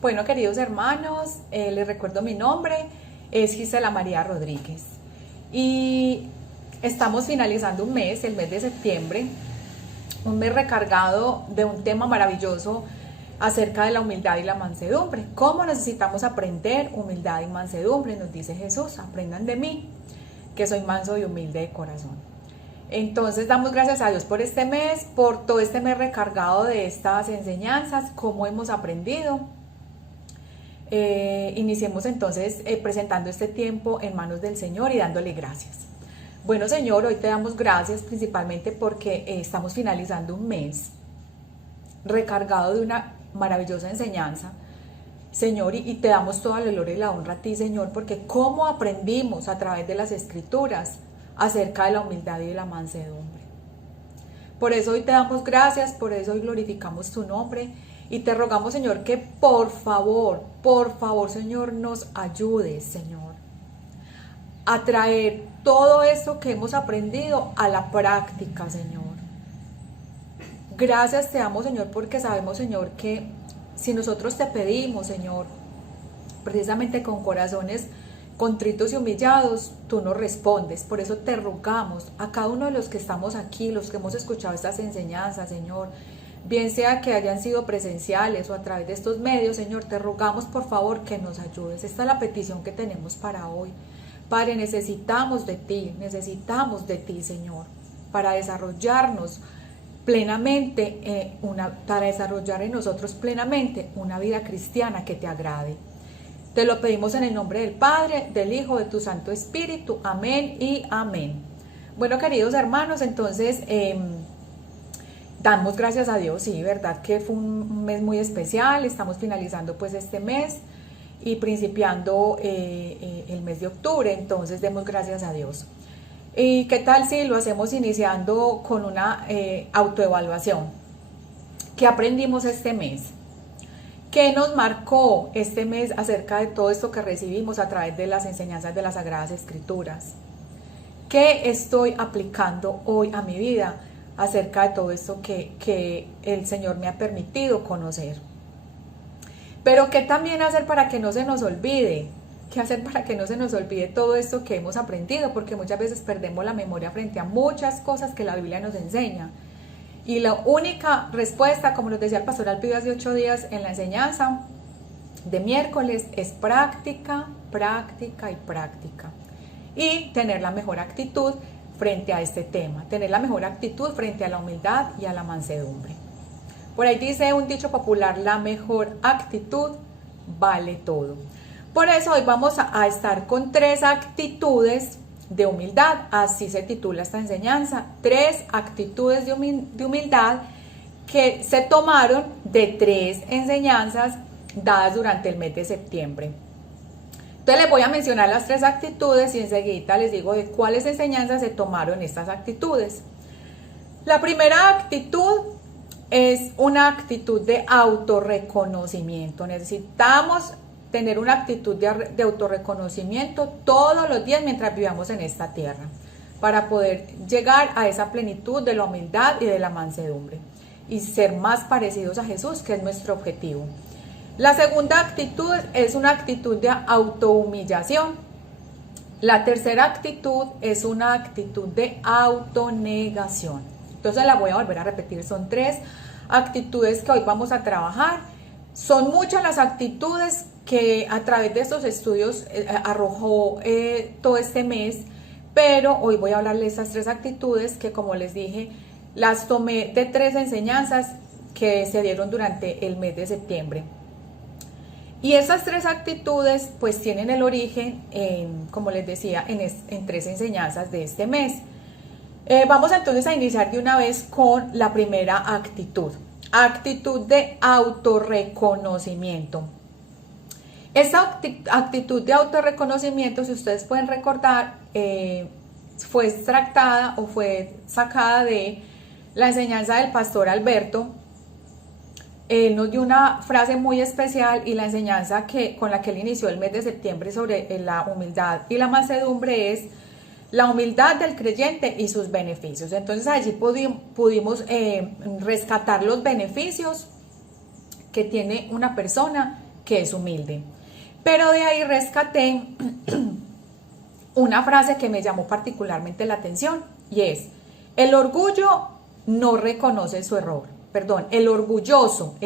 Bueno, queridos hermanos, les recuerdo mi nombre, es Gisela María Rodríguez. Y estamos finalizando un mes, el mes de septiembre, un mes recargado de un tema maravilloso acerca de la humildad y la mansedumbre. ¿Cómo necesitamos aprender humildad y mansedumbre? Nos dice Jesús, aprendan de mí, que soy manso y humilde de corazón. Entonces damos gracias a Dios por este mes, por todo este mes recargado de estas enseñanzas, cómo hemos aprendido. Iniciemos entonces presentando este tiempo en manos del Señor y dándole gracias. Bueno, Señor, hoy te damos gracias principalmente porque estamos finalizando un mes recargado de una maravillosa enseñanza, Señor, y te damos toda la gloria y la honra a ti, Señor, porque cómo aprendimos a través de las Escrituras acerca de la humildad y de la mansedumbre. Por eso hoy te damos gracias, por eso hoy glorificamos tu nombre y te rogamos, Señor, que por favor, Señor, nos ayudes, Señor, a traer todo esto que hemos aprendido a la práctica, Señor. Gracias te damos, Señor, porque sabemos, Señor, que si nosotros te pedimos, Señor, precisamente con corazones contritos y humillados, tú nos respondes. Por eso te rogamos a cada uno de los que estamos aquí, los que hemos escuchado estas enseñanzas, Señor, bien sea que hayan sido presenciales o a través de estos medios, Señor, te rogamos por favor que nos ayudes. Esta es la petición que tenemos para hoy. Padre, necesitamos de ti, Señor, para desarrollarnos plenamente, para desarrollar en nosotros plenamente una vida cristiana que te agrade. Te lo pedimos en el nombre del Padre, del Hijo, de tu Santo Espíritu. Amén y amén. Bueno, queridos hermanos, entonces damos gracias a Dios, sí, verdad que fue un mes muy especial. Estamos finalizando pues este mes y principiando el mes de octubre, entonces demos gracias a Dios. ¿Y qué tal si lo hacemos iniciando con una autoevaluación? ¿Qué aprendimos este mes? ¿Qué nos marcó este mes acerca de todo esto que recibimos a través de las enseñanzas de las Sagradas Escrituras? ¿Qué estoy aplicando hoy a mi vida acerca de todo esto que el Señor me ha permitido conocer? Pero ¿qué también hacer para que no se nos olvide? ¿Qué hacer para que no se nos olvide todo esto que hemos aprendido? Porque muchas veces perdemos la memoria frente a muchas cosas que la Biblia nos enseña. Y la única respuesta, como nos decía el pastor Alpido hace 8 días en la enseñanza de miércoles, es práctica, práctica y práctica. Y tener la mejor actitud frente a este tema, tener la mejor actitud frente a la humildad y a la mansedumbre. Por ahí dice un dicho popular, la mejor actitud vale todo. Por eso hoy vamos a estar con 3 actitudes de humildad, así se titula esta enseñanza, 3 actitudes de humildad que se tomaron de 3 enseñanzas dadas durante el mes de septiembre. Entonces les voy a mencionar las 3 actitudes y enseguida les digo de cuáles enseñanzas se tomaron estas actitudes. La primera actitud es una actitud de autorreconocimiento. Necesitamos tener una actitud de autorreconocimiento todos los días mientras vivamos en esta tierra, para poder llegar a esa plenitud de la humildad y de la mansedumbre y ser más parecidos a Jesús, que es nuestro objetivo. La segunda actitud es una actitud de autohumillación. La tercera actitud es una actitud de autonegación. Entonces la voy a volver a repetir, son 3 actitudes que hoy vamos a trabajar. Son muchas las actitudes que a través de estos estudios arrojó todo este mes, pero hoy voy a hablarles de estas 3 actitudes que, como les dije, las tomé de 3 enseñanzas que se dieron durante el mes de septiembre. Y esas 3 actitudes pues tienen el origen, como les decía, en 3 enseñanzas de este mes. Vamos entonces a iniciar de una vez con la primera actitud. Actitud de autorreconocimiento. Esta actitud de autorreconocimiento, si ustedes pueden recordar, fue extractada o fue sacada de la enseñanza del pastor Alberto. Él nos dio una frase muy especial y la enseñanza con la que él inició el mes de septiembre sobre la humildad y la mansedumbre es la humildad del creyente y sus beneficios. Entonces allí pudimos rescatar los beneficios que tiene una persona que es humilde. Pero de ahí rescaté una frase que me llamó particularmente la atención y es: el orgullo no reconoce su error. Perdón, el orgulloso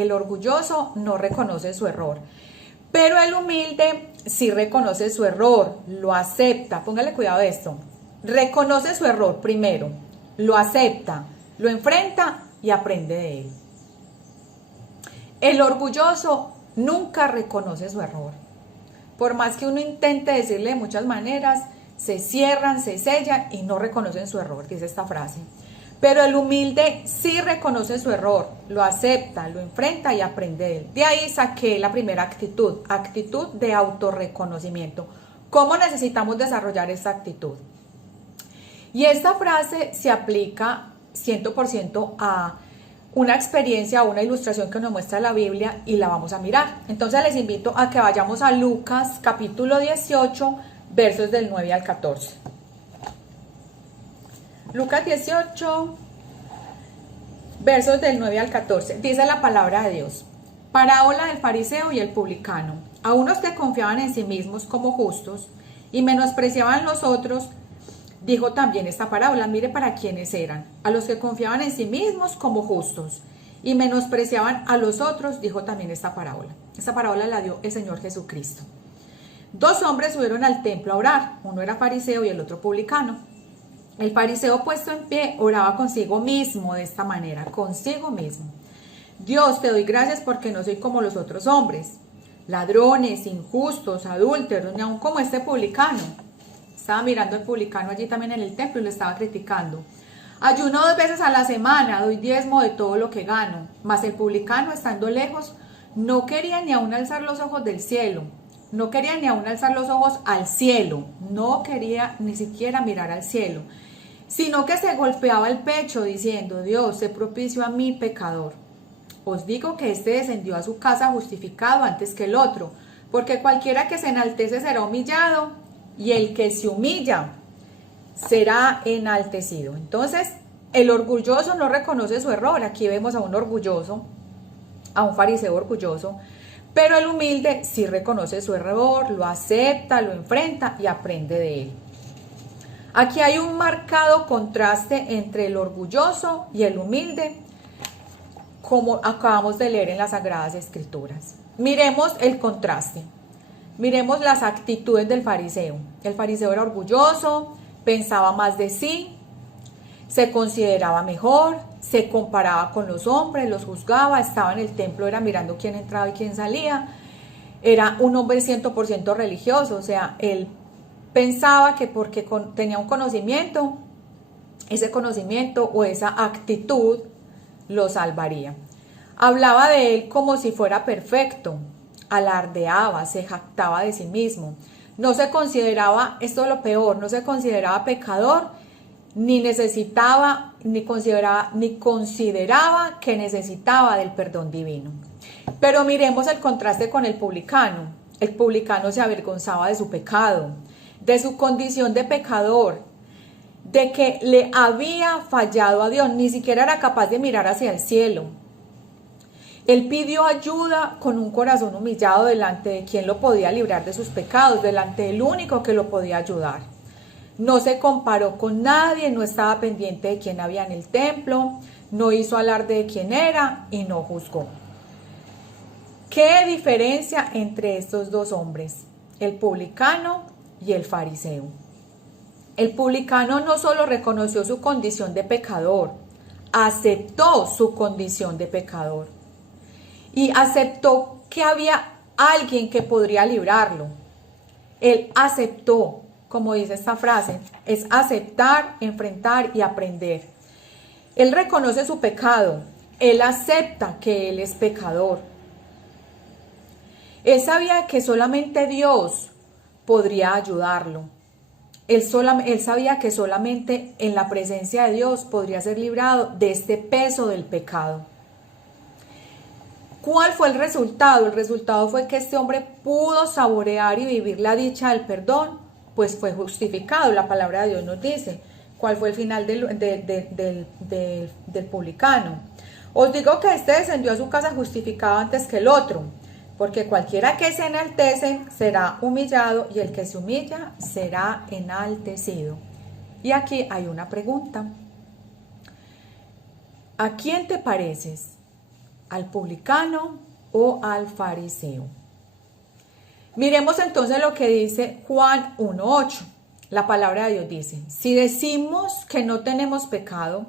no reconoce su error. Pero el humilde sí reconoce su error, lo acepta. Póngale cuidado a esto. Reconoce su error primero, lo acepta, lo enfrenta y aprende de él. El orgulloso nunca reconoce su error. Por más que uno intente decirle de muchas maneras, se cierran, se sellan y no reconocen su error, dice esta frase. Pero el humilde sí reconoce su error, lo acepta, lo enfrenta y aprende de él. De ahí saqué la primera actitud de autorreconocimiento. ¿Cómo necesitamos desarrollar esta actitud? Y esta frase se aplica 100% a una experiencia, a una ilustración que nos muestra la Biblia y la vamos a mirar. Entonces les invito a que vayamos a Lucas capítulo 18, versos del 9 al 14. Lucas 18, versos del 9 al 14. Dice la palabra de Dios: parábola del fariseo y el publicano. A unos que confiaban en sí mismos como justos y menospreciaban los otros, dijo también esta parábola. Mire para quiénes eran. A los que confiaban en sí mismos como justos y menospreciaban a los otros, dijo también esta parábola. Esta parábola la dio el Señor Jesucristo. Dos hombres subieron al templo a orar. Uno era fariseo y el otro publicano. El fariseo, puesto en pie, oraba consigo mismo de esta manera, consigo mismo: Dios, te doy gracias porque no soy como los otros hombres, ladrones, injustos, adúlteros, ni aun como este publicano. Estaba mirando al publicano allí también en el templo y lo estaba criticando. Ayuno 2 veces a la semana, doy diezmo de todo lo que gano. Mas el publicano, estando lejos, no quería ni aun alzar los ojos del cielo. No quería ni aun alzar los ojos al cielo. No quería ni siquiera mirar al cielo, sino que se golpeaba el pecho diciendo: Dios, sé propicio a mí, pecador. Os digo que este descendió a su casa justificado antes que el otro, porque cualquiera que se enaltece será humillado, y el que se humilla será enaltecido. Entonces, el orgulloso no reconoce su error. Aquí vemos a un orgulloso, a un fariseo orgulloso, pero el humilde sí reconoce su error, lo acepta, lo enfrenta y aprende de él. Aquí hay un marcado contraste entre el orgulloso y el humilde, como acabamos de leer en las Sagradas Escrituras. Miremos el contraste. Miremos las actitudes del fariseo. El fariseo era orgulloso, pensaba más de sí, se consideraba mejor, se comparaba con los hombres, los juzgaba, estaba en el templo, era mirando quién entraba y quién salía. Era un hombre 100% religioso, o sea, él pensaba que porque tenía un conocimiento, ese conocimiento o esa actitud lo salvaría. Hablaba de él como si fuera perfecto, alardeaba, se jactaba de sí mismo. No se consideraba, esto es lo peor, no se consideraba pecador, ni consideraba que necesitaba del perdón divino. Pero miremos el contraste con el publicano. El publicano se avergonzaba de su pecado, de su condición de pecador, de que le había fallado a Dios, ni siquiera era capaz de mirar hacia el cielo. Él pidió ayuda con un corazón humillado delante de quien lo podía librar de sus pecados, delante del único que lo podía ayudar. No se comparó con nadie, no estaba pendiente de quién había en el templo, no hizo alarde de quién era y no juzgó. ¿Qué diferencia entre estos dos hombres? El publicano y el fariseo. El publicano no solo reconoció su condición de pecador, aceptó su condición de pecador y aceptó que había alguien que podría librarlo. Él aceptó, como dice esta frase, es aceptar, enfrentar y aprender. Él reconoce su pecado, él acepta que él es pecador. Él sabía que solamente Dios podría ayudarlo. Él sabía que solamente en la presencia de Dios podría ser librado de este peso del pecado. ¿Cuál fue el resultado? El resultado fue que este hombre pudo saborear y vivir la dicha del perdón, pues fue justificado. La palabra de Dios nos dice cuál fue el final del publicano. Os digo que este descendió a su casa justificado antes que el otro, porque cualquiera que se enaltece será humillado y el que se humilla será enaltecido. Y aquí hay una pregunta. ¿A quién te pareces? ¿Al publicano o al fariseo? Miremos entonces lo que dice Juan 1:8. La palabra de Dios dice: si decimos que no tenemos pecado,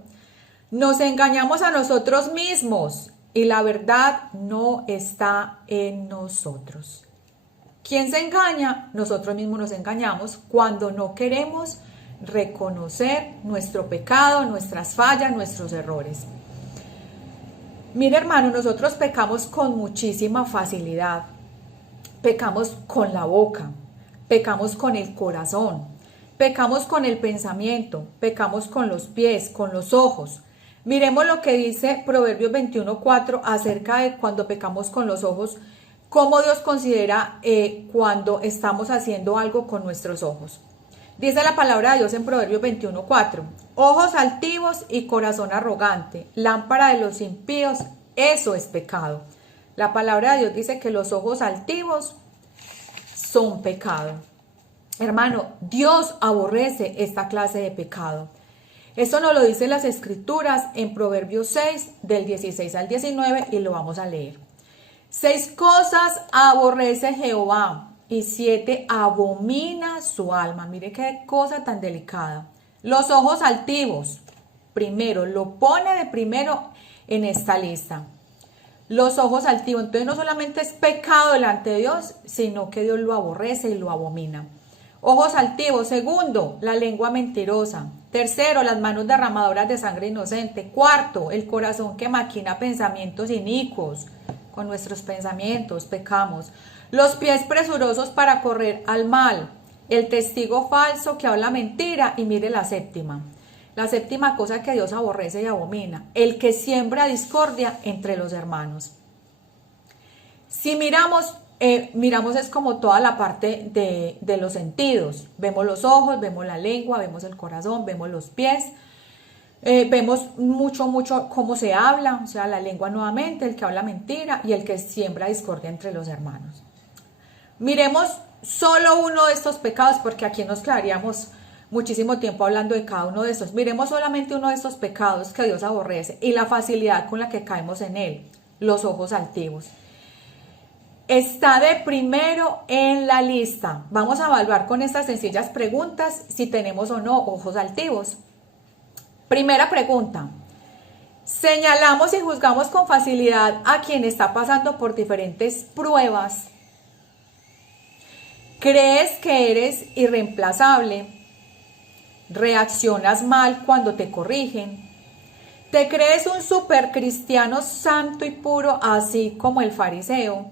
nos engañamos a nosotros mismos y la verdad no está en nosotros. ¿Quién se engaña? Nosotros mismos nos engañamos cuando no queremos reconocer nuestro pecado, nuestras fallas, nuestros errores. Mire, hermano, nosotros pecamos con muchísima facilidad. Pecamos con la boca, pecamos con el corazón, pecamos con el pensamiento, pecamos con los pies, con los ojos. Miremos lo que dice Proverbios 21:4 acerca de cuando pecamos con los ojos, cómo Dios considera cuando estamos haciendo algo con nuestros ojos. Dice la palabra de Dios en Proverbios 21:4: ojos altivos y corazón arrogante, lámpara de los impíos, eso es pecado. La palabra de Dios dice que los ojos altivos son pecado. Hermano, Dios aborrece esta clase de pecado. Esto nos lo dicen las Escrituras en Proverbios 6, del 16 al 19, y lo vamos a leer. 6 cosas aborrece Jehová, y 7 abomina su alma. Mire qué cosa tan delicada. Los ojos altivos, primero, lo pone de primero en esta lista. Los ojos altivos, entonces no solamente es pecado delante de Dios, sino que Dios lo aborrece y lo abomina. Ojos altivos. Segundo, la lengua mentirosa. Tercero, las manos derramadoras de sangre inocente. Cuarto, el corazón que maquina pensamientos inicuos. Con nuestros pensamientos pecamos. Los pies presurosos para correr al mal. El testigo falso que habla mentira. Y mire la séptima. La séptima cosa que Dios aborrece y abomina: el que siembra discordia entre los hermanos. Si miramos es como toda la parte de los sentidos. Vemos los ojos, vemos la lengua, vemos el corazón, vemos los pies. Vemos mucho cómo se habla, o sea, la lengua nuevamente, el que habla mentira y el que siembra discordia entre los hermanos. Miremos solo uno de estos pecados, porque aquí nos quedaríamos muchísimo tiempo hablando de cada uno de estos. Miremos solamente uno de estos pecados que Dios aborrece y la facilidad con la que caemos en él: los ojos altivos. Está de primero en la lista. Vamos a evaluar con estas sencillas preguntas si tenemos o no ojos altivos. Primera pregunta: ¿señalamos y juzgamos con facilidad a quien está pasando por diferentes pruebas? ¿Crees que eres irreemplazable? ¿Reaccionas mal cuando te corrigen? ¿Te crees un super cristiano santo y puro, así como el fariseo?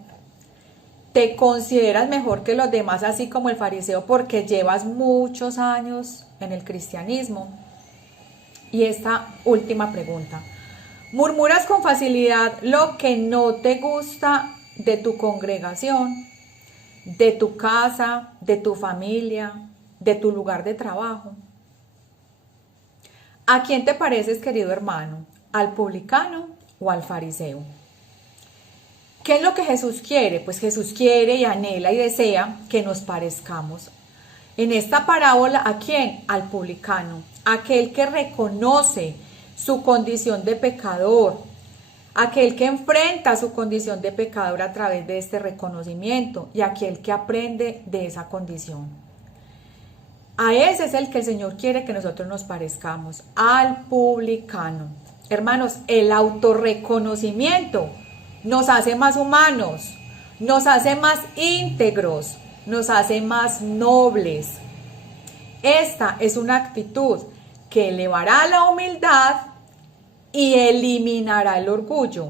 ¿Te consideras mejor que los demás, así como el fariseo, porque llevas muchos años en el cristianismo? Y esta última pregunta: ¿murmuras con facilidad lo que no te gusta de tu congregación, de tu casa, de tu familia, de tu lugar de trabajo? ¿A quién te pareces, querido hermano? ¿Al publicano o al fariseo? ¿Qué es lo que Jesús quiere? Pues Jesús quiere y anhela y desea que nos parezcamos. En esta parábola, ¿a quién? Al publicano, aquel que reconoce su condición de pecador, aquel que enfrenta su condición de pecador a través de este reconocimiento y aquel que aprende de esa condición. A ese es el que el Señor quiere que nosotros nos parezcamos, al publicano. Hermanos, el autorreconocimiento nos hace más humanos, nos hace más íntegros, nos hace más nobles. Esta es una actitud que elevará la humildad y eliminará el orgullo.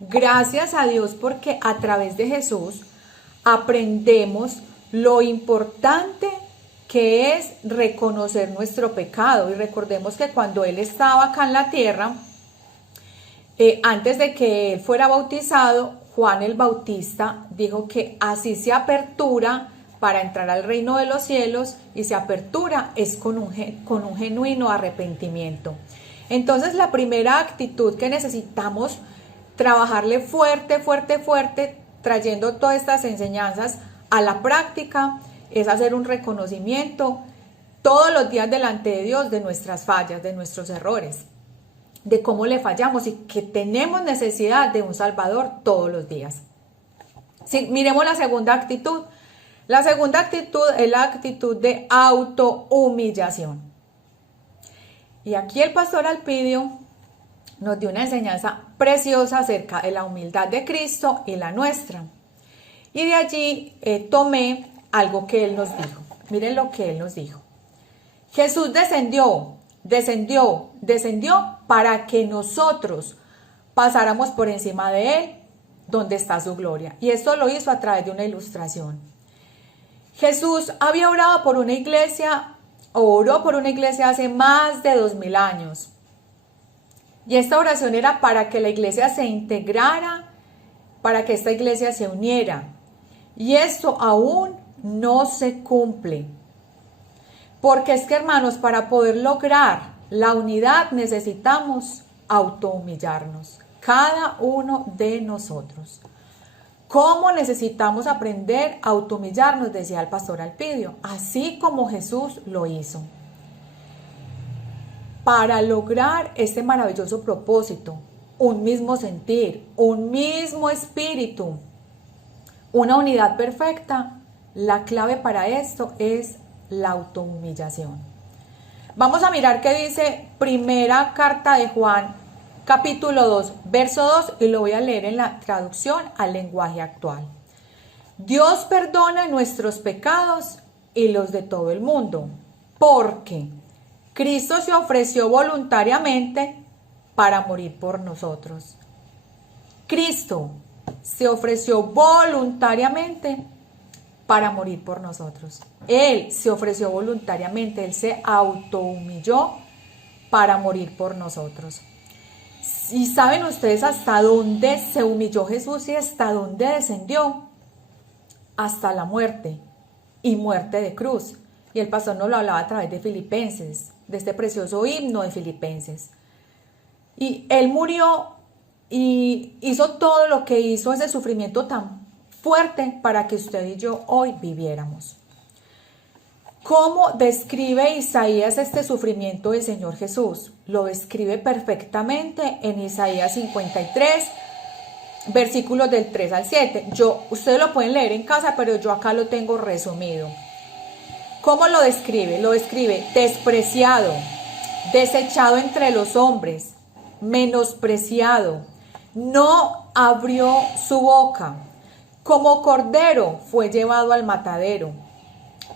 Gracias a Dios, porque a través de Jesús aprendemos lo importante que es reconocer nuestro pecado. Y recordemos que cuando Él estaba acá en la tierra, antes de que Él fuera bautizado, Juan el Bautista dijo que así se apertura para entrar al reino de los cielos, y se apertura es con un genuino arrepentimiento. Entonces, la primera actitud que necesitamos trabajarle fuerte, fuerte, fuerte, trayendo todas estas enseñanzas a la práctica, es hacer un reconocimiento todos los días delante de Dios de nuestras fallas, de nuestros errores, de cómo le fallamos y que tenemos necesidad de un Salvador todos los días. Si miremos la segunda actitud. La segunda actitud es la actitud de autohumillación. Y aquí el pastor Alpidio nos dio una enseñanza preciosa acerca de la humildad de Cristo y la nuestra. Y de allí tomé algo que él nos dijo. Miren lo que él nos dijo. Jesús descendió para que nosotros pasáramos por encima de él, donde está su gloria. Y esto lo hizo a través de una ilustración. Jesús había orado por una iglesia, oró por una iglesia hace más de 2000 años. Y esta oración era para que la iglesia se integrara, para que esta iglesia se uniera. Y esto aún no se cumple. Porque es que, hermanos, para poder lograr la unidad necesitamos autohumillarnos, cada uno de nosotros. ¿Cómo necesitamos aprender a autohumillarnos? Decía el pastor Alpidio, así como Jesús lo hizo. Para lograr este maravilloso propósito, un mismo sentir, un mismo espíritu, una unidad perfecta, la clave para esto es la autohumillación. Vamos a mirar qué dice primera carta de Juan, capítulo 2, verso 2, y lo voy a leer en la traducción al lenguaje actual. Dios perdona nuestros pecados y los de todo el mundo, porque Cristo se ofreció voluntariamente para morir por nosotros. Cristo se ofreció voluntariamente para morir por nosotros. Él se ofreció voluntariamente, Él se autohumilló para morir por nosotros. ¿Y saben ustedes hasta dónde se humilló Jesús y hasta dónde descendió? Hasta la muerte, y muerte de cruz. Y el pastor nos lo hablaba a través de Filipenses, de este precioso himno de Filipenses. Y Él murió y hizo todo lo que hizo, ese sufrimiento tan fuerte para que usted y yo hoy viviéramos. ¿Cómo describe Isaías este sufrimiento del Señor Jesús? Lo describe perfectamente en Isaías 53, versículos del 3 al 7. Ustedes lo pueden leer en casa, pero yo acá lo tengo resumido. ¿Cómo lo describe? Lo describe despreciado, desechado entre los hombres, menospreciado, no abrió su boca. Como cordero fue llevado al matadero,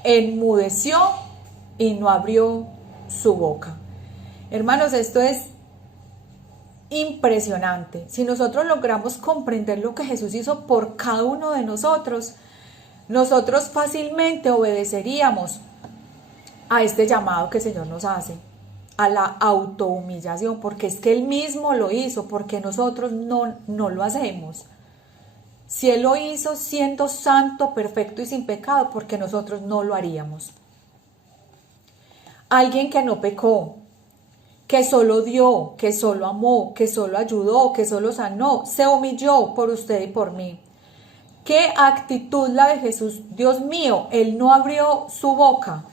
enmudeció y no abrió su boca. Hermanos, esto es impresionante. Si nosotros logramos comprender lo que Jesús hizo por cada uno de nosotros, nosotros fácilmente obedeceríamos a este llamado que el Señor nos hace, a la autohumillación, porque es que Él mismo lo hizo, porque nosotros no lo hacemos. Si Él lo hizo siendo santo, perfecto y sin pecado, porque nosotros no lo haríamos. Alguien que no pecó, que solo dio, que solo amó, que solo ayudó, que solo sanó, se humilló por usted y por mí. ¿Qué actitud la de Jesús? Dios mío, Él no abrió su boca.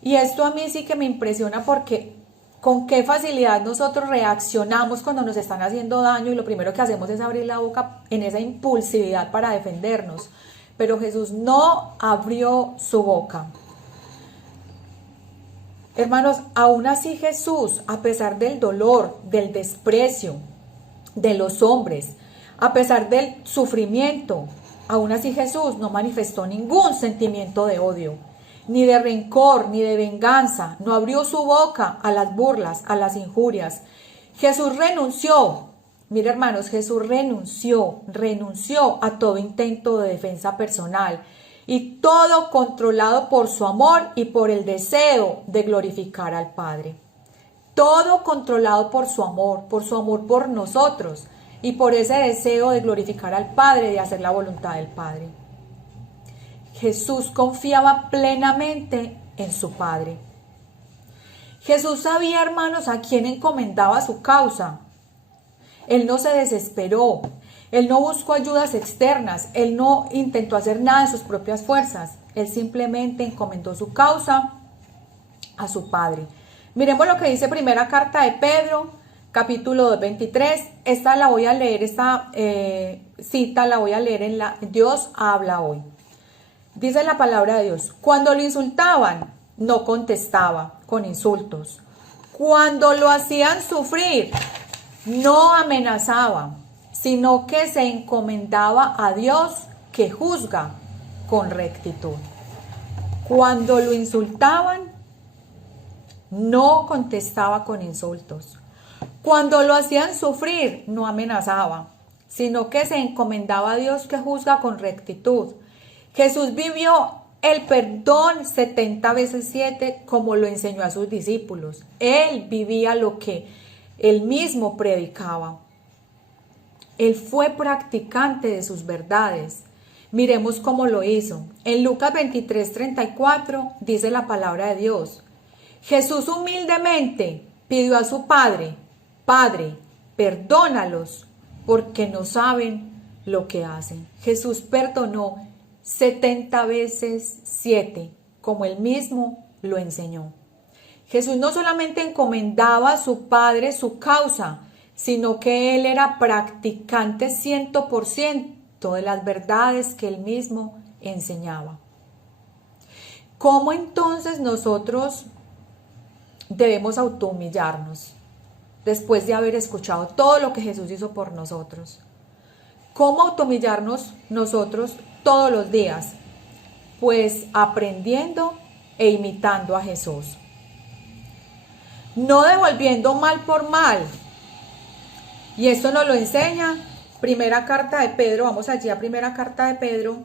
Y esto a mí sí que me impresiona, porque con qué facilidad nosotros reaccionamos cuando nos están haciendo daño y lo primero que hacemos es abrir la boca en esa impulsividad para defendernos. Pero Jesús no abrió su boca. Hermanos, aún así Jesús, a pesar del dolor, del desprecio de los hombres, a pesar del sufrimiento, aún así Jesús no manifestó ningún sentimiento de odio, ni de rencor, ni de venganza. No abrió su boca a las burlas, a las injurias. Jesús renunció. Mira, hermanos, Jesús renunció a todo intento de defensa personal, y todo controlado por su amor y por el deseo de glorificar al Padre. Todo controlado por su amor por nosotros y por ese deseo de glorificar al Padre, de hacer la voluntad del Padre. Jesús confiaba plenamente en su Padre. Jesús sabía, hermanos, a quién encomendaba su causa. Él no se desesperó, Él no buscó ayudas externas, Él no intentó hacer nada de sus propias fuerzas, Él simplemente encomendó su causa a su Padre. Miremos lo que dice primera carta de Pedro, capítulo 2, 23. Esta la voy a leer, esta cita la voy a leer en la Dios habla hoy. Dice la palabra de Dios: cuando lo insultaban, no contestaba con insultos. Cuando lo hacían sufrir, no amenazaba, sino que se encomendaba a Dios que juzga con rectitud. Cuando lo insultaban, no contestaba con insultos. Cuando lo hacían sufrir, no amenazaba, sino que se encomendaba a Dios que juzga con rectitud. Jesús vivió el perdón 70 veces 7 como lo enseñó a sus discípulos. Él vivía lo que él mismo predicaba. Él fue practicante de sus verdades. Miremos cómo lo hizo. En Lucas 23:34 dice la palabra de Dios: Jesús humildemente pidió a su Padre: Padre, perdónalos, porque no saben lo que hacen. Jesús perdonó 70 veces 7, como él mismo lo enseñó. Jesús no solamente encomendaba a su Padre su causa, sino que él era practicante 100% de las verdades que él mismo enseñaba. ¿Cómo entonces nosotros debemos autohumillarnos después de haber escuchado todo lo que Jesús hizo por nosotros? ¿Cómo autohumillarnos nosotros todos los días? Pues aprendiendo e imitando a Jesús. No devolviendo mal por mal. Y esto nos lo enseña primera carta de Pedro. Vamos allí a primera carta de Pedro,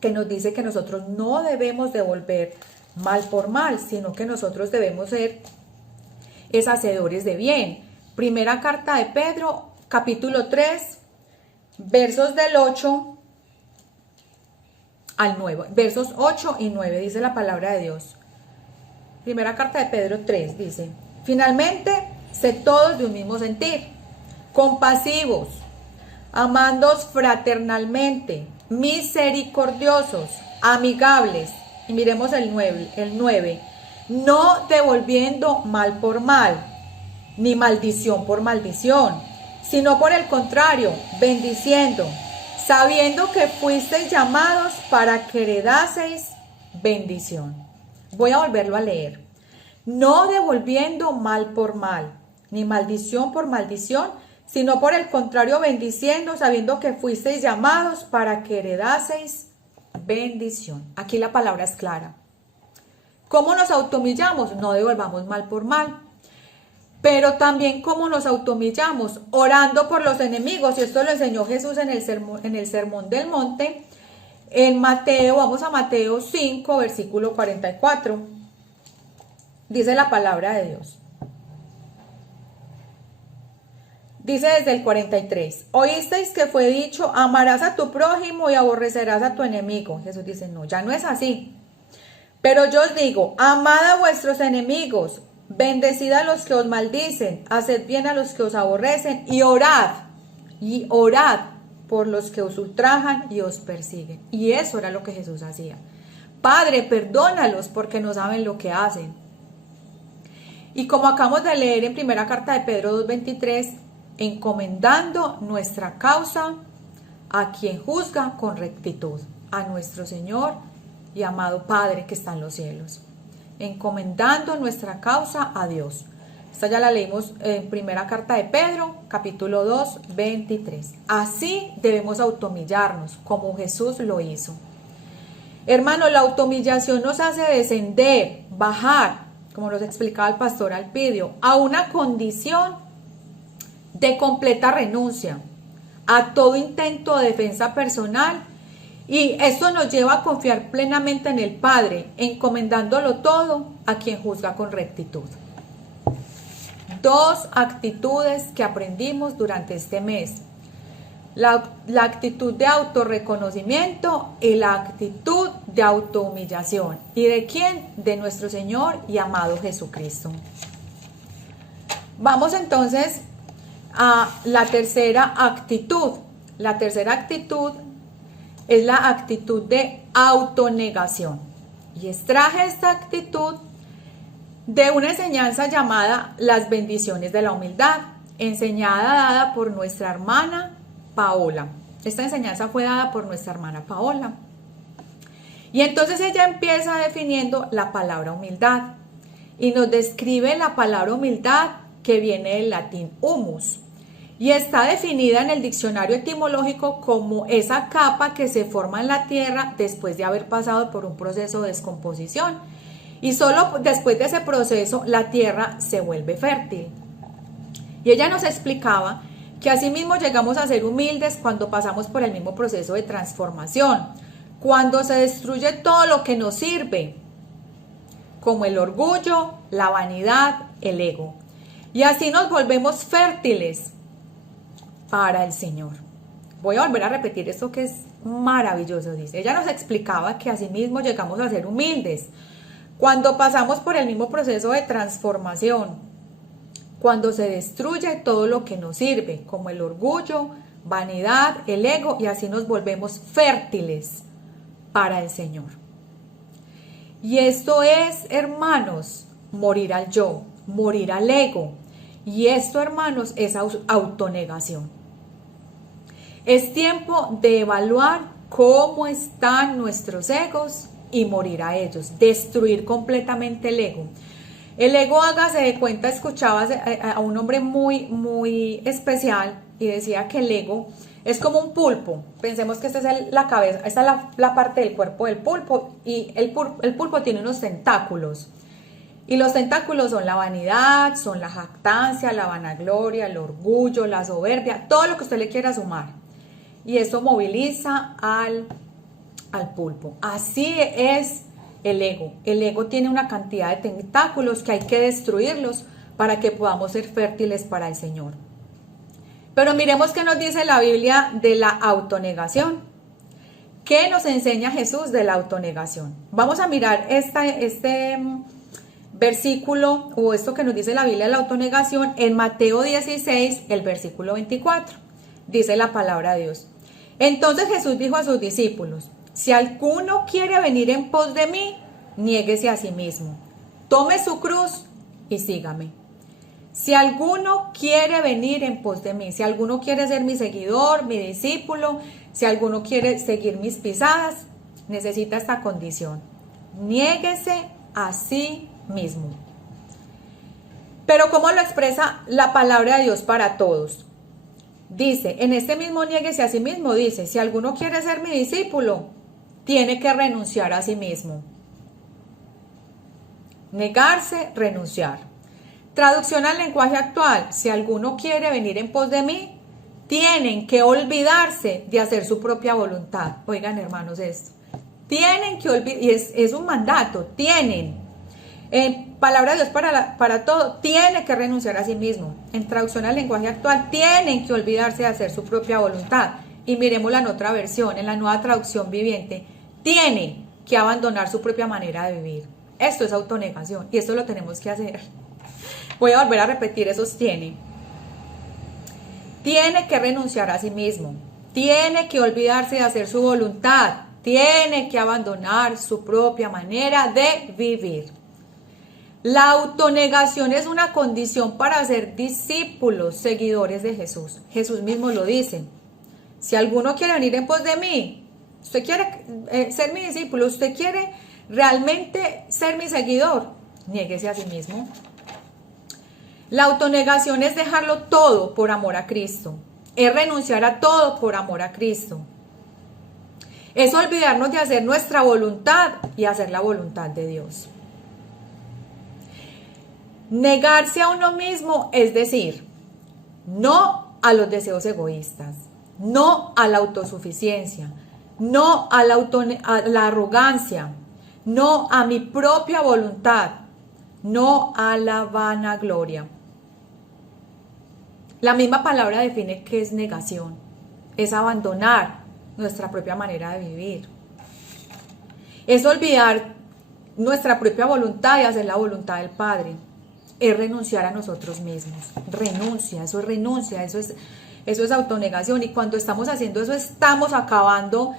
que nos dice que nosotros no debemos devolver mal por mal, sino que nosotros debemos ser hacedores de bien. Primera carta de Pedro, capítulo 3, versos del 8 al 9, versos 8 y 9, dice la palabra de Dios. Primera carta de Pedro 3 dice: finalmente, sed todos de un mismo sentir, compasivos, amándoos fraternalmente, misericordiosos, amigables. Y miremos el 9, no devolviendo mal por mal, ni maldición por maldición, sino por el contrario, bendiciendo, sabiendo que fuisteis llamados para que heredaseis bendición. Voy a volverlo a leer. No devolviendo mal por mal, ni maldición por maldición, sino por el contrario, bendiciendo, sabiendo que fuisteis llamados para que heredaseis bendición. Aquí la palabra es clara. ¿Cómo nos automillamos? No devolvamos mal por mal. Pero también cómo nos automillamos, orando por los enemigos. Y esto lo enseñó Jesús en el Sermón del Monte. En Mateo, vamos a Mateo 5, versículo 44. Dice la palabra de Dios. Dice desde el 43, oísteis que fue dicho, amarás a tu prójimo y aborrecerás a tu enemigo. Jesús dice, no, ya no es así. Pero yo os digo, amad a vuestros enemigos, bendecid a los que os maldicen, haced bien a los que os aborrecen y orad por los que os ultrajan y os persiguen. Y eso era lo que Jesús hacía. Padre, perdónalos porque no saben lo que hacen. Y como acabamos de leer en primera carta de Pedro 2:23, encomendando nuestra causa a quien juzga con rectitud, a nuestro Señor y amado Padre que está en los cielos. Encomendando nuestra causa a Dios. Esta ya la leímos en primera carta de Pedro, capítulo 2, 23. Así debemos automillarnos, como Jesús lo hizo. Hermano, la automillación nos hace descender, bajar, como nos explicaba el pastor Alpidio, a una condición de completa renuncia a todo intento de defensa personal, y esto nos lleva a confiar plenamente en el Padre, encomendándolo todo a quien juzga con rectitud. Dos actitudes que aprendimos durante este mes: la actitud de autorreconocimiento y la actitud de autohumillación. ¿Y de quién? De nuestro Señor y amado Jesucristo. Vamos entonces a la tercera actitud. La tercera actitud es la actitud de autonegación. Y extraje esta actitud de una enseñanza llamada Las bendiciones de la humildad, dada por nuestra hermana Paola. Esta enseñanza fue dada por nuestra hermana Paola. Y entonces ella empieza definiendo la palabra humildad y nos describe la palabra humildad, que viene del latín humus, y está definida en el diccionario etimológico como esa capa que se forma en la tierra después de haber pasado por un proceso de descomposición. Y solo después de ese proceso la tierra se vuelve fértil. Y ella nos explicaba que asimismo llegamos a ser humildes cuando pasamos por el mismo proceso de transformación, cuando se destruye todo lo que nos sirve, como el orgullo, la vanidad, el ego. Y así nos volvemos fértiles para el Señor. Voy a volver a repetir esto que es maravilloso, dice. Ella nos explicaba que asimismo llegamos a ser humildes cuando pasamos por el mismo proceso de transformación, cuando se destruye todo lo que nos sirve, como el orgullo, vanidad, el ego, y así nos volvemos fértiles para el Señor. Y esto es, hermanos, morir al yo, morir al ego. Y esto, hermanos, es autonegación. Es tiempo de evaluar cómo están nuestros egos y morir a ellos, destruir completamente el ego. El ego, hágase de cuenta, escuchaba a un hombre muy especial y decía que el ego es como un pulpo. Pensemos que esta es la cabeza, esta es la parte del cuerpo del pulpo, y el pulpo tiene unos tentáculos. Y los tentáculos son la vanidad, son la jactancia, la vanagloria, el orgullo, la soberbia, todo lo que usted le quiera sumar. Y eso moviliza al pulpo. Así es el ego. El ego tiene una cantidad de tentáculos que hay que destruirlos para que podamos ser fértiles para el Señor. Pero miremos qué nos dice la Biblia de la autonegación. ¿Qué nos enseña Jesús de la autonegación? Vamos a mirar este versículo, o esto que nos dice la Biblia de la autonegación, en Mateo 16, el versículo 24. Dice la palabra de Dios. Entonces Jesús dijo a sus discípulos: si alguno quiere venir en pos de mí, niéguese a sí mismo, tome su cruz y sígame. Si alguno quiere venir en pos de mí, si alguno quiere ser mi seguidor, mi discípulo, si alguno quiere seguir mis pisadas, necesita esta condición: niéguese a sí mismo. Pero ¿cómo lo expresa la palabra de Dios para todos? Dice, en este mismo niéguese a sí mismo, dice, si alguno quiere ser mi discípulo, tiene que renunciar a sí mismo. Negarse, renunciar. Traducción al lenguaje actual: si alguno quiere venir en pos de mí, tienen que olvidarse de hacer su propia voluntad. Oigan, hermanos, esto. Tienen que olvidar, y es un mandato, tienen. En palabra de Dios para todo, tiene que renunciar a sí mismo. En traducción al lenguaje actual, tienen que olvidarse de hacer su propia voluntad. Y miremosla en otra versión, en la Nueva Traducción Viviente: tiene que abandonar su propia manera de vivir. Esto es autonegación y esto lo tenemos que hacer. Voy a volver a repetir esos tiene. Tiene que renunciar a sí mismo. Tiene que olvidarse de hacer su voluntad. Tiene que abandonar su propia manera de vivir. La autonegación es una condición para ser discípulos, seguidores de Jesús. Jesús mismo lo dice. Si alguno quiere venir en pos de mí, usted quiere ser mi discípulo, usted quiere realmente ser mi seguidor, niéguese a sí mismo. La autonegación es dejarlo todo por amor a Cristo. Es renunciar a todo por amor a Cristo. Es olvidarnos de hacer nuestra voluntad y hacer la voluntad de Dios. Negarse a uno mismo es decir, no a los deseos egoístas, no a la autosuficiencia, no a la arrogancia, no a mi propia voluntad, no a la vanagloria. La misma palabra define qué es negación, es abandonar nuestra propia manera de vivir, es olvidar nuestra propia voluntad y hacer la voluntad del Padre. es renunciar a nosotros mismos. Renuncia, eso es autonegación. Y cuando estamos haciendo eso, estamos acabando,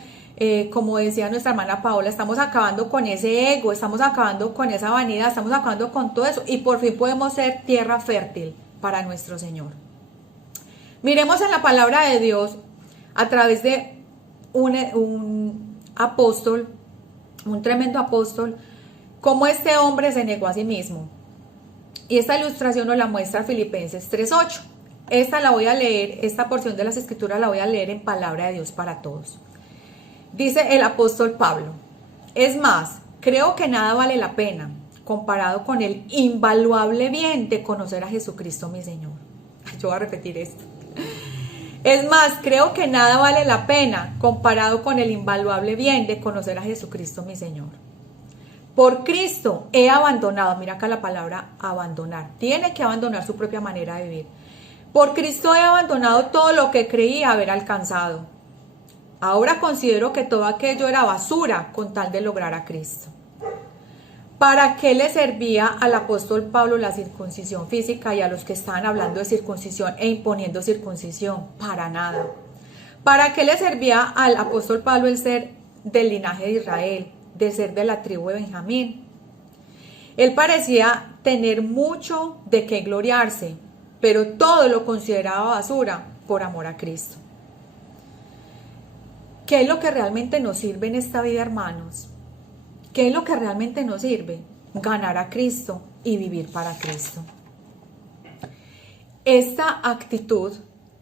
como decía nuestra hermana Paola, estamos acabando con ese ego, estamos acabando con esa vanidad, estamos acabando con todo eso, y por fin podemos ser tierra fértil para nuestro Señor. Miremos en la palabra de Dios a través de un apóstol, un tremendo apóstol, cómo este hombre se negó a sí mismo. Y esta ilustración nos la muestra Filipenses 3:8. Esta la voy a leer, esta porción de las Escrituras la voy a leer en palabra de Dios para todos. Dice el apóstol Pablo: es más, creo que nada vale la pena comparado con el invaluable bien de conocer a Jesucristo mi Señor. Yo voy a repetir esto. Es más, creo que nada vale la pena comparado con el invaluable bien de conocer a Jesucristo mi Señor. Por Cristo he abandonado, mira acá la palabra abandonar, tiene que abandonar su propia manera de vivir. Por Cristo he abandonado todo lo que creía haber alcanzado. Ahora considero que todo aquello era basura con tal de lograr a Cristo. ¿Para qué le servía al apóstol Pablo la circuncisión física y a los que estaban hablando de circuncisión e imponiendo circuncisión? Para nada. ¿Para qué le servía al apóstol Pablo el ser del linaje de Israel, de ser de la tribu de Benjamín? Él parecía tener mucho de qué gloriarse, pero todo lo consideraba basura por amor a Cristo. ¿Qué es lo que realmente nos sirve en esta vida, hermanos? ¿Qué es lo que realmente nos sirve? Ganar a Cristo y vivir para Cristo. Esta actitud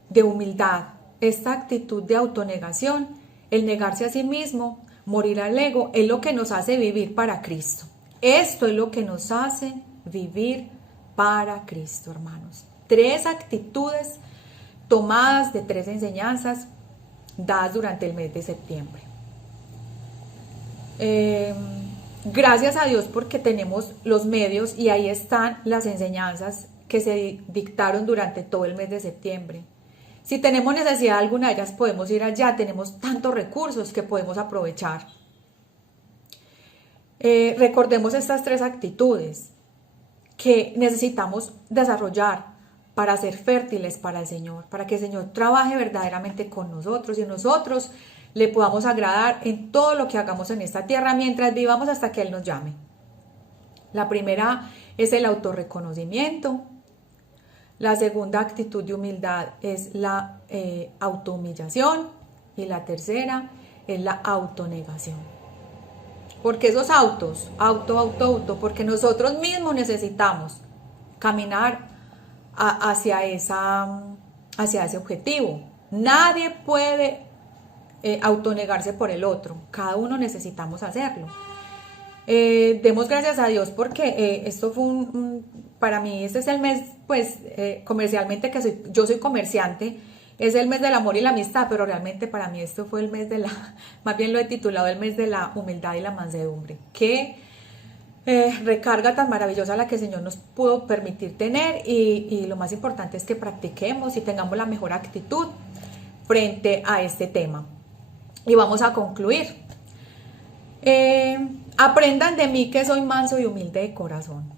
de humildad, esta actitud de autonegación, el negarse a sí mismo, morir al ego, es lo que nos hace vivir para Cristo. Esto es lo que nos hace vivir para Cristo, hermanos. 3 actitudes tomadas de 3 enseñanzas dadas durante el mes de septiembre. Gracias a Dios porque tenemos los medios y ahí están las enseñanzas que se dictaron durante todo el mes de septiembre. Si tenemos necesidad de alguna de ellas, podemos ir allá, tenemos tantos recursos que podemos aprovechar. Recordemos estas 3 actitudes que necesitamos desarrollar para ser fértiles para el Señor, para que el Señor trabaje verdaderamente con nosotros y nosotros le podamos agradar en todo lo que hagamos en esta tierra mientras vivamos hasta que Él nos llame. La primera es el autorreconocimiento. La segunda actitud de humildad es la autohumillación. Y la tercera es la autonegación. Porque esos auto, porque nosotros mismos necesitamos caminar hacia ese objetivo. Nadie puede autonegarse por el otro, cada uno necesitamos hacerlo. Demos gracias a Dios porque esto fue para mí este es el mes, pues comercialmente yo soy comerciante, es el mes del amor y la amistad, pero realmente para mí esto fue el mes más bien lo he titulado el mes de la humildad y la mansedumbre. Qué recarga tan maravillosa la que el Señor nos pudo permitir tener y lo más importante es que practiquemos y tengamos la mejor actitud frente a este tema. Y vamos a concluir. Aprendan de mí que soy manso y humilde de corazón.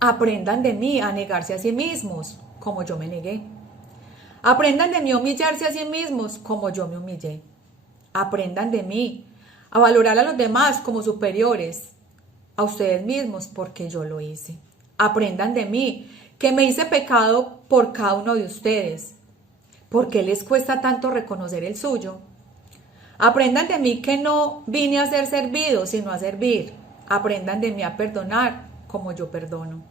Aprendan de mí a negarse a sí mismos, como yo me negué. Aprendan de mí a humillarse a sí mismos, como yo me humillé. Aprendan de mí a valorar a los demás como superiores a ustedes mismos, porque yo lo hice. Aprendan de mí que me hice pecado por cada uno de ustedes. ¿Por qué les cuesta tanto reconocer el suyo? Aprendan de mí que no vine a ser servido, sino a servir. Aprendan de mí a perdonar como yo perdono.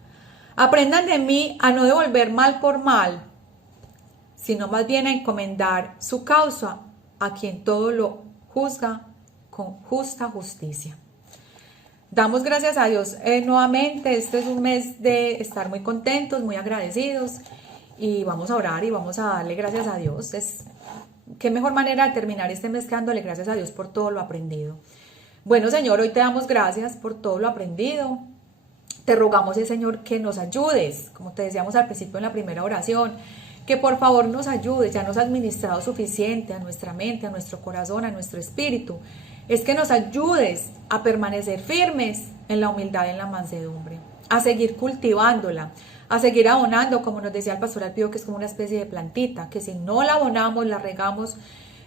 Aprendan de mí a no devolver mal por mal, sino más bien a encomendar su causa a quien todo lo juzga con justa justicia. Damos gracias a Dios nuevamente. Este es un mes de estar muy contentos, muy agradecidos y vamos a orar y vamos a darle gracias a Dios. Qué mejor manera de terminar este mes que dándole gracias a Dios por todo lo aprendido. Bueno, Señor, hoy te damos gracias por todo lo aprendido. Te rogamos, Señor, que nos ayudes, como te decíamos al principio en la primera oración, que por favor nos ayudes. Ya nos has ministrado suficiente a nuestra mente, a nuestro corazón, a nuestro espíritu. Es que nos ayudes a permanecer firmes en la humildad y en la mansedumbre. a seguir cultivándola, a seguir abonando, como nos decía el pastor Alpío, que es como una especie de plantita, que si no la abonamos, la regamos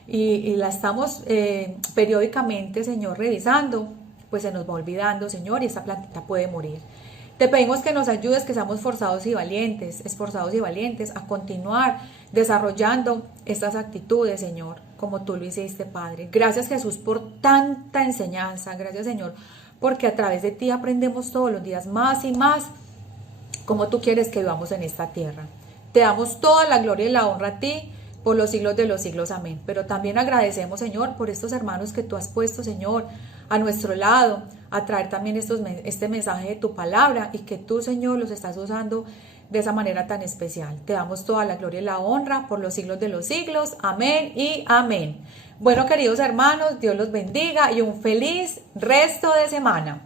y la estamos periódicamente, Señor, revisando, pues se nos va olvidando, Señor, y esta plantita puede morir. Te pedimos que nos ayudes, que seamos esforzados y valientes a continuar desarrollando estas actitudes, Señor, como tú lo hiciste, Padre. Gracias, Jesús, por tanta enseñanza. Gracias, Señor, porque a través de ti aprendemos todos los días más y más cómo tú quieres que vivamos en esta tierra. Te damos toda la gloria y la honra a ti por los siglos de los siglos. Amén. Pero también agradecemos, Señor, por estos hermanos que tú has puesto, Señor, a nuestro lado, a traer también este mensaje de tu palabra y que tú, Señor, los estás usando de esa manera tan especial. Te damos toda la gloria y la honra por los siglos de los siglos. Amén y amén. Bueno, queridos hermanos, Dios los bendiga y un feliz resto de semana.